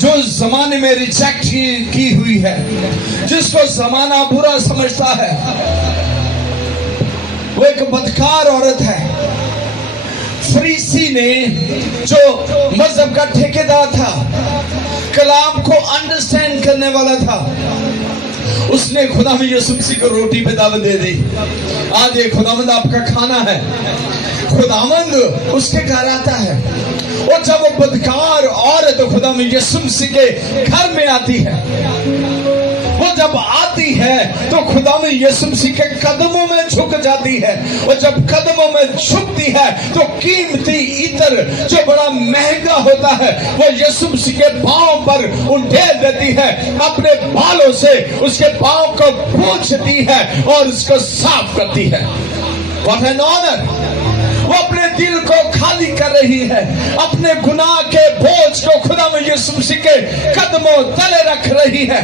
جو زمانے میں ریجیکٹ کی ہوئی ہے، جس کو زمانہ برا سمجھتا ہے، وہ ایک بدکار عورت ہے۔ فریسی نے جو مذہب کا ٹھیکیدار تھا، کلام کو انڈرسٹینڈ کرنے والا تھا، اس نے خداوند یسوع مسیح کو روٹی پہ دعوت دے دی، آج یہ خداوند آپ کا کھانا ہے۔ خداوند اس کے گھر آتا ہے، اور جب وہ بدکار عورت خداوند یسوع مسیح کے گھر میں آتی ہے، وہ جب آتی ہے تو خداوند یسوع مسیح کے قدموں میں جھک جاتی ہے، اور جب قدموں میں جھکتی ہے تو قیمتی عطر جو بڑا مہنگا ہوتا ہے وہ یسوع مسیح کے پاؤں پر انڈیل دیتی ہے، اپنے بالوں سے اس کے پاؤں کو پوچھتی ہے اور اس کو صاف کرتی ہے۔ What an honor! وہ اپنے دل کو خالی کر رہی ہے، اپنے گناہ کے بوجھ کو خداوند یسوع مسیح کے قدموں تلے رکھ رہی ہے۔